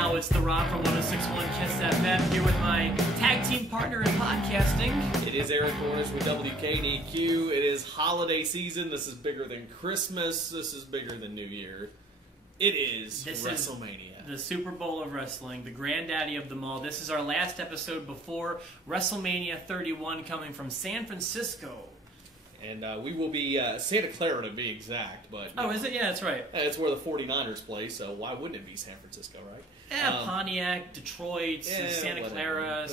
now, it's The Rock from 106.1 Kiss FM here with my tag team partner in podcasting. It is Eric Cornish with WKDQ. It is holiday season. This is bigger than Christmas. This is bigger than New Year. It is Wrestlemania. The Super Bowl of wrestling, the granddaddy of them all. This is our last episode before Wrestlemania 31 coming from San Francisco. And we will be Santa Clara to be exact. But is it? Yeah, that's right. It's where the 49ers play, so why wouldn't it be San Francisco, right? Yeah, Pontiac, Detroit, Santa Clara,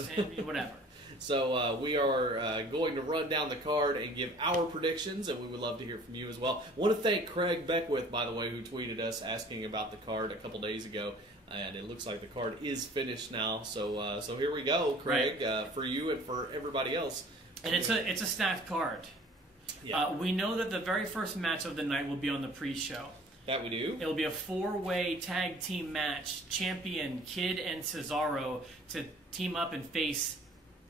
whatever. So we are going to run down the card and give our predictions, and we would love to hear from you as well. I want to thank Craig Beckwith, by the way, who tweeted us asking about the card a couple days ago, and it looks like the card is finished now. So here we go, Craig, for you and for everybody else. And it's a stacked card. Yeah. We know that the very first match of the night will be on the pre-show. That we do. It'll be a four-way tag team match. Champion, Kid, and Cesaro to team up and face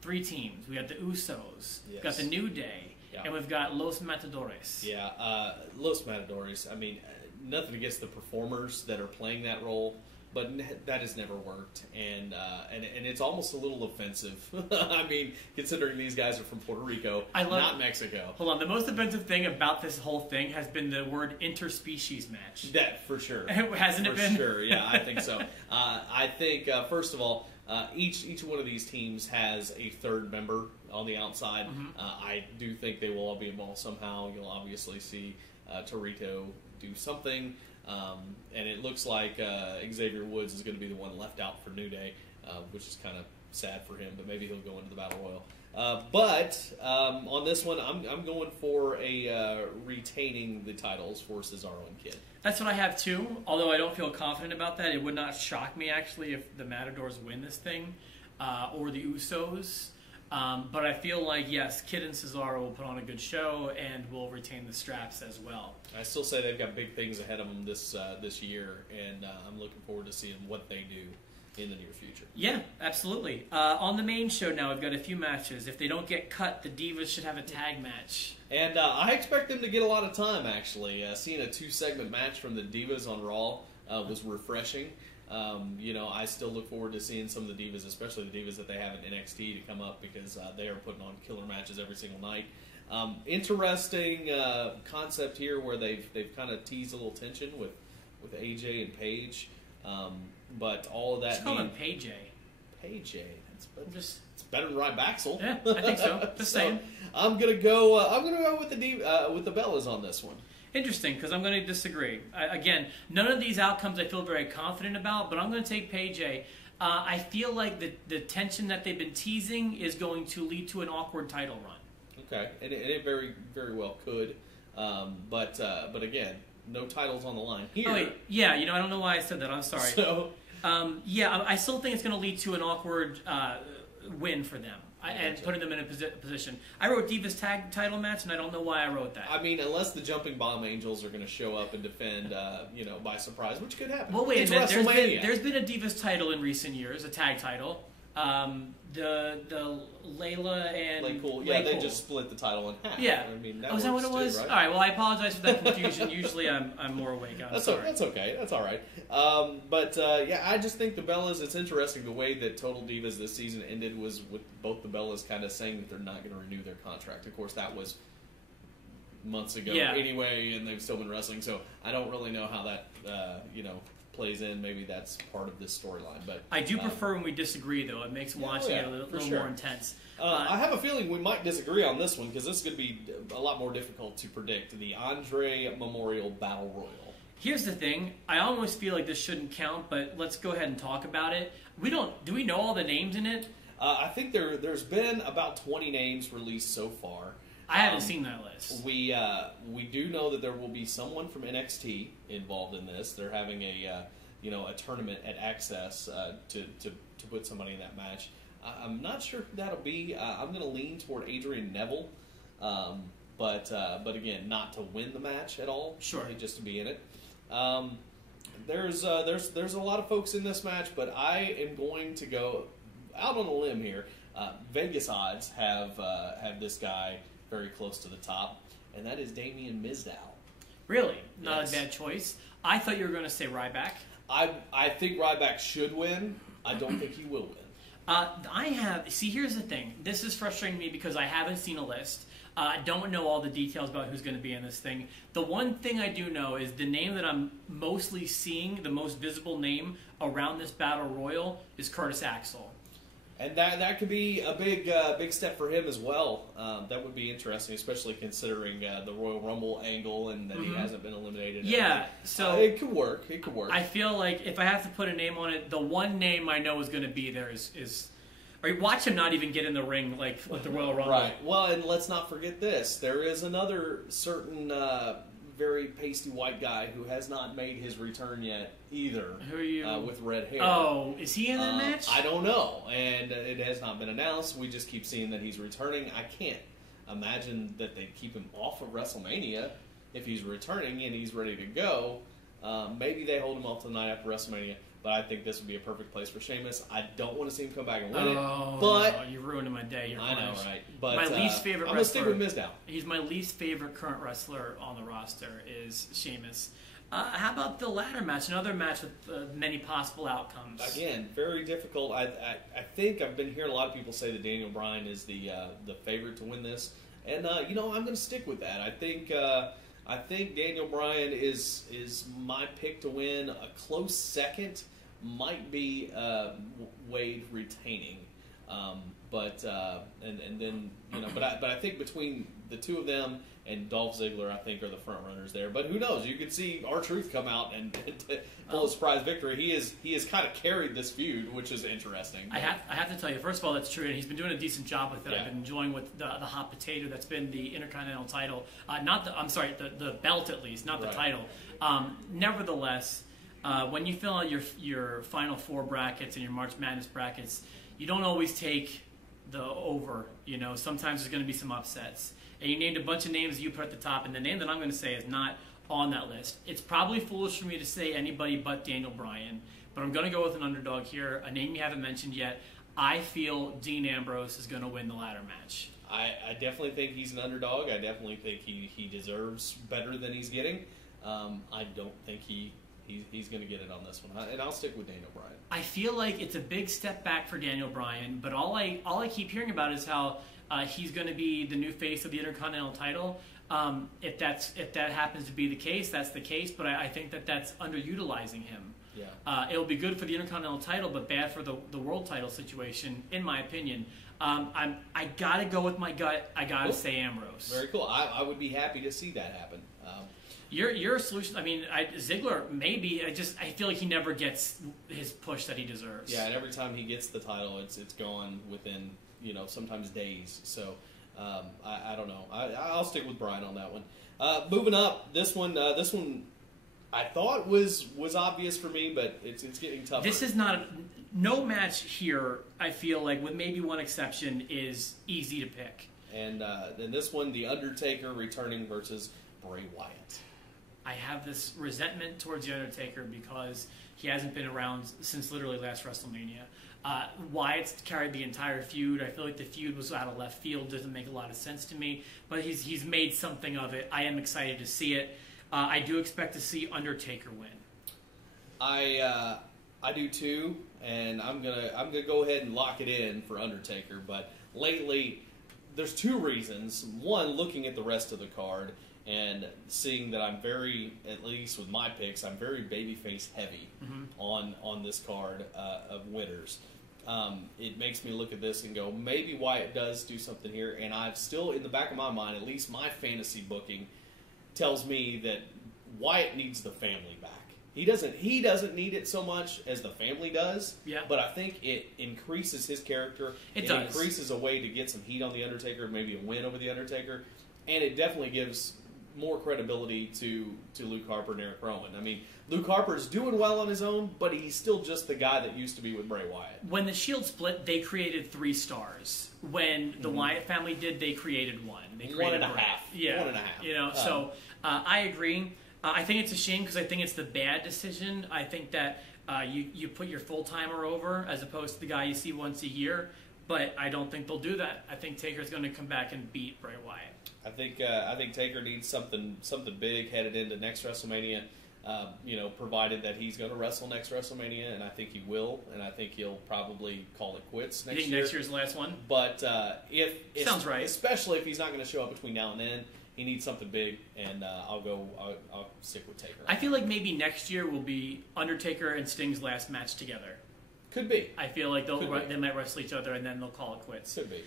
three teams. We got the Usos, we've got the New Day, and we've got Los Matadores. Yeah, Los Matadores. I mean, nothing against the performers that are playing that role, but that has never worked, and it's almost a little offensive. I mean, considering these guys are from Puerto Rico, not Mexico. Hold on, the most offensive thing about this whole thing has been the word interspecies match. That, for sure. Hasn't it been? For sure, yeah, I think so. I think, first of all, each one of these teams has a third member on the outside. Mm-hmm. I do think they will all be involved somehow. You'll obviously see Torito do something. And it looks like Xavier Woods is going to be the one left out for New Day, which is kind of sad for him, but maybe he'll go into the Battle Royal. But on this one, I'm going for a retaining the titles for Cesaro and Kid. That's what I have too, although I don't feel confident about that. It would not shock me, actually, if the Matadors win this thing, or the Usos. But I feel like, yes, Kid and Cesaro will put on a good show and will retain the straps as well. I still say they've got big things ahead of them this year, and I'm looking forward to seeing what they do in the near future. Yeah, absolutely. On the main show now, we've got a few matches. If they don't get cut, the Divas should have a tag match. And I expect them to get a lot of time, actually. Seeing a two-segment match from the Divas on Raw was refreshing. I still look forward to seeing some of the Divas, especially the Divas that they have in NXT, to come up because they are putting on killer matches every single night. Interesting concept here where they've kind of teased a little tension with AJ and Paige, but all of that. Just call him Paige. Paige. It's better than Rybaxel. Yeah, I think so. Just saying. I'm gonna go with the Bellas on this one. Interesting, because I'm going to disagree. Again, none of these outcomes I feel very confident about, but I'm going to take Paige. I feel like the tension that they've been teasing is going to lead to an awkward title run. Okay, and it very, very well could. But again, no titles on the line here. Oh, wait. Yeah, I don't know why I said that. I'm sorry. So, I still think it's going to lead to an awkward win for them. And putting them in a position. I wrote Divas tag title match, and I don't know why I wrote that. I mean, unless the Jumping Bomb Angels are going to show up and defend, by surprise, which could happen. Well, wait it's a minute. WrestleMania. There's been a Divas title in recent years, a tag title. The Layla and Lay Cool. Lay They Cool. just split the title in half. Yeah. I mean, Is that what it was? Too, right? All right. Well, I apologize for that confusion. Usually, I'm more awake. That's okay. That's all right. I just think the Bellas. It's interesting the way that Total Divas this season ended was with both the Bellas kind of saying that they're not going to renew their contract. Of course, that was months ago anyway, and they've still been wrestling. So I don't really know how that plays in. Maybe that's part of this storyline. But I do prefer when we disagree, though. It makes watching it a little more intense. I have a feeling we might disagree on this one because this is going to be a lot more difficult to predict. The Andre Memorial Battle Royal. Here's the thing. I almost feel like this shouldn't count, but let's go ahead and talk about it. Do we know all the names in it? I think there's been about 20 names released so far. I haven't seen that list. We do know that there will be someone from NXT involved in this. They're having a tournament at Access to put somebody in that match. I'm not sure who that'll be. I'm going to lean toward Adrian Neville, but again, not to win the match at all. Sure, just to be in it. There's a lot of folks in this match, but I am going to go out on a limb here. Vegas odds have this guy very close to the top, and that is Damien Mizdow. Really? Not a bad choice. I thought you were going to say Ryback. I think Ryback should win. I don't think he will win. Here's the thing. This is frustrating me because I haven't seen a list. I don't know all the details about who's going to be in this thing. The one thing I do know is the name that I'm mostly seeing, the most visible name around this Battle Royal, is Curtis Axel. And that could be a big step for him as well. That would be interesting, especially considering the Royal Rumble angle and that he hasn't been eliminated. Yeah, so it could work. It could work. I feel like if I have to put a name on it, the one name I know is going to be there is or watch him not even get in the ring like with the Royal Rumble. Right. Well, and let's not forget this. There is another certain very pasty white guy who has not made his return yet either. Who are you? With red hair. Oh, is he in that match? I don't know, and it has not been announced. We just keep seeing that he's returning. I can't imagine that they keep him off of WrestleMania if he's returning and he's ready to go. Maybe they hold him off the night after WrestleMania, but I think this would be a perfect place for Sheamus. I don't want to see him come back and win it, but no, you ruined my day. I know, right? But my least favorite I'm wrestler. gonna stick with Miz now. He's my least favorite current wrestler on the roster is Sheamus. How about the ladder match? Another match with many possible outcomes. Again, very difficult. I think I've been hearing a lot of people say that Daniel Bryan is the favorite to win this, and I'm going to stick with that. I think Daniel Bryan is my pick to win. A close second might be Wade retaining, but I think between the two of them and Dolph Ziggler, I think, are the front runners there. But who knows? You could see R-Truth come out and pull a surprise victory. He has kind of carried this feud, which is interesting. I have to tell you, first of all, that's true, and he's been doing a decent job with it. Yeah. I've been enjoying with the hot potato that's been the Intercontinental title. The belt at least, not the title. Nevertheless, when you fill out your Final Four brackets and your March Madness brackets, you don't always take the over. Sometimes there's going to be some upsets. And you named a bunch of names that you put at the top, and the name that I'm going to say is not on that list. It's probably foolish for me to say anybody but Daniel Bryan, but I'm going to go with an underdog here, a name you haven't mentioned yet. I feel Dean Ambrose is going to win the ladder match. I definitely think he's an underdog. I definitely think he deserves better than he's getting. I don't think he's going to get it on this one, and I'll stick with Daniel Bryan. I feel like it's a big step back for Daniel Bryan, but all I keep hearing about is how he's going to be the new face of the Intercontinental title. If that happens to be the case, that's the case. But I think that's underutilizing him. Yeah. It'll be good for the Intercontinental title, but bad for the world title situation, in my opinion. I gotta go with my gut. I gotta say Ambrose. Very cool. I would be happy to see that happen. Your solution. I mean, Ziggler maybe. I feel like he never gets his push that he deserves. Yeah, and every time he gets the title, it's gone within sometimes days. So I don't know. I'll stick with Bryan on that one. Moving up, this one I thought was obvious for me, but it's getting tougher. This is no match here. I feel like, with maybe one exception, is easy to pick. And then this one, The Undertaker returning versus Bray Wyatt. I have this resentment towards The Undertaker because he hasn't been around since literally last WrestleMania. Wyatt's carried the entire feud. I feel like the feud was out of left field. Doesn't make a lot of sense to me. But he's made something of it. I am excited to see it. I do expect to see Undertaker win. I do too, and I'm gonna go ahead and lock it in for Undertaker. But lately, there's two reasons. One, looking at the rest of the card and seeing that I'm very, at least with my picks, I'm very babyface heavy on this card of winners. It makes me look at this and go, maybe Wyatt does do something here, and I've still, in the back of my mind, at least my fantasy booking tells me that Wyatt needs the family back. He doesn't need it so much as the family does. Yeah. But I think it increases his character. It does. Increases a way to get some heat on the Undertaker, maybe a win over the Undertaker, and it definitely gives more credibility to Luke Harper and Eric Rowan. I mean, Luke Harper's doing well on his own, but he's still just the guy that used to be with Bray Wyatt. When the Shield split, they created 3 stars. When the Wyatt family did, they created 1. They created 1.5. Yeah. 1.5. So I agree. I think it's a shame because I think it's the bad decision. I think that you put your full-timer over as opposed to the guy you see once a year, but I don't think they'll do that. I think Taker's going to come back and beat Bray Wyatt. I think Taker needs something big headed into next WrestleMania. provided that he's going to wrestle next WrestleMania, and I think he will, and I think he'll probably call it quits next year. You think next year's the last one? But Sounds right. Especially if he's not going to show up between now and then, he needs something big, and I'll stick with Taker. I feel like maybe next year will be Undertaker and Sting's last match together. Could be. I feel like they might wrestle each other and then they'll call it quits. Could be.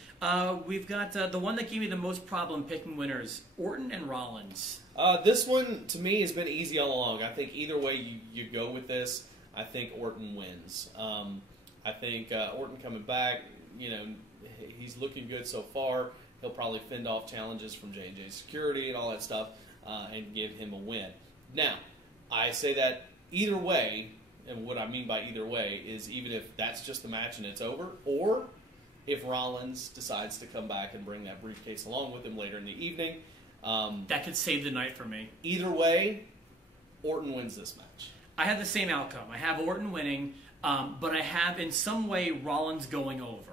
We've got the one that gave me the most problem picking winners, Orton and Rollins. This one, to me, has been easy all along. I think either way you go with this, I think Orton wins. I think Orton coming back, he's looking good so far. He'll probably fend off challenges from J&J Security and all that stuff and give him a win. Now, I say that either way, and what I mean by either way is even if that's just the match and it's over, or if Rollins decides to come back and bring that briefcase along with him later in the evening. That could save the night for me. Either way, Orton wins this match. I have the same outcome. I have Orton winning, but I have in some way Rollins going over.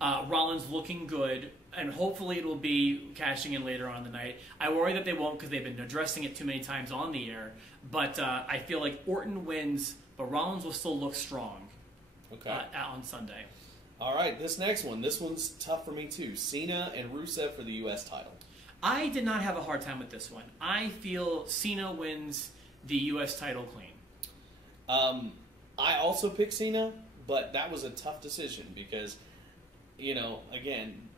Rollins looking good, and hopefully it will be cashing in later on in the night. I worry that they won't because they've been addressing it too many times on the air, but I feel like Orton wins, but Rollins will still look strong on Sunday. All right, this next one. This one's tough for me too. Cena and Rusev for the U.S. title. I did not have a hard time with this one. I feel Cena wins the U.S. title clean. I also picked Cena, but that was a tough decision because, again,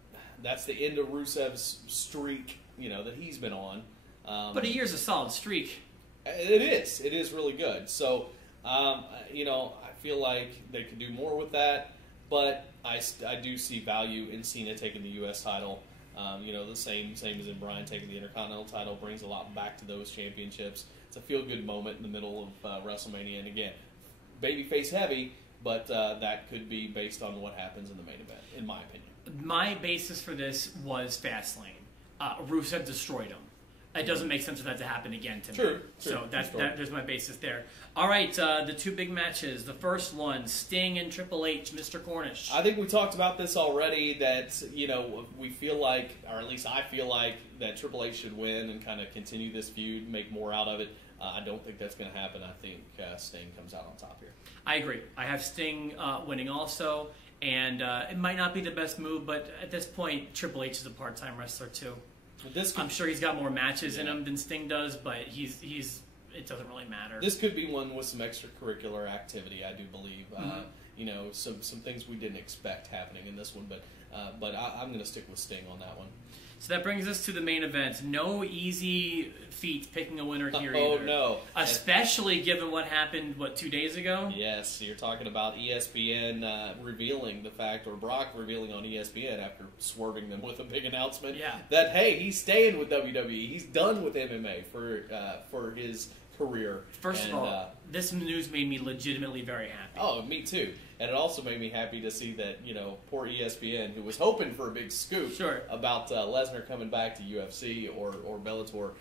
that's the end of Rusev's streak, that he's been on. But a year's a solid streak. It is. It is really good. So, I feel like they could do more with that, but I do see value in Cena taking the U.S. title. The same as in Bryan taking the Intercontinental title, brings a lot back to those championships. It's a feel-good moment in the middle of WrestleMania, and again, babyface heavy, but that could be based on what happens in the main event, in my opinion. My basis for this was Fastlane. Rusev destroyed him. It doesn't make sense for that to happen again to me. True. So there's my basis there. All right, the two big matches. The first one, Sting and Triple H, Mr. Cornish. I think we talked about this already, that, we feel like, or at least I feel like, that Triple H should win and kind of continue this feud, make more out of it. I don't think that's going to happen. I think Sting comes out on top here. I agree. I have Sting winning also, and it might not be the best move, but at this point, Triple H is a part-time wrestler too. I'm sure he's got more matches in him than Sting does, but it doesn't really matter. This could be one with some extracurricular activity, I do believe. Some things we didn't expect happening in this one, but I'm going to stick with Sting on that one. So that brings us to the main event. No easy feat picking a winner here either. Oh, no. Especially given what happened, 2 days ago? Yes, you're talking about ESPN revealing the fact, or Brock revealing on ESPN after swerving them with a big announcement, that, hey, he's staying with WWE. He's done with MMA for his career. First of all, this news made me legitimately very happy. Oh, me too. And it also made me happy to see that, poor ESPN, who was hoping for a big scoop about Lesnar coming back to UFC or Bellator,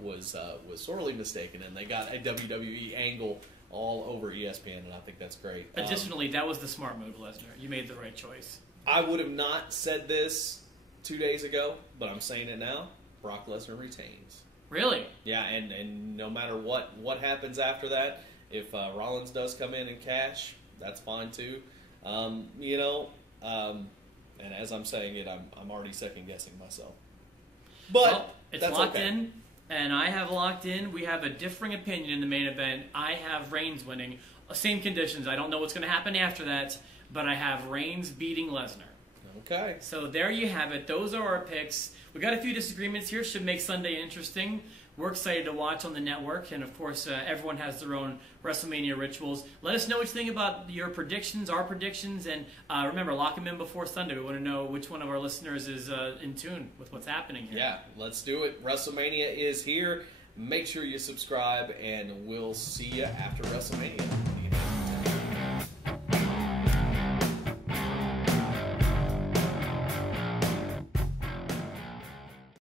was sorely mistaken, and they got a WWE angle all over ESPN, and I think that's great. Additionally, that was the smart move, Lesnar. You made the right choice. I would have not said this 2 days ago, but I'm saying it now. Brock Lesnar retains. Really? Yeah, and no matter what happens after that, if Rollins does come in and cash, that's fine too. And as I'm saying it, I'm already second guessing myself. But it's locked in, and I have locked in. We have a differing opinion in the main event. I have Reigns winning. Same conditions. I don't know what's going to happen after that, but I have Reigns beating Lesnar. Okay. So there you have it. Those are our picks. We got a few disagreements here. Should make Sunday interesting. We're excited to watch on the network, and of course, everyone has their own WrestleMania rituals. Let us know what you think about your predictions, our predictions, and remember, lock them in before Sunday. We want to know which one of our listeners is in tune with what's happening here. Yeah, let's do it. WrestleMania is here. Make sure you subscribe, and we'll see you after WrestleMania.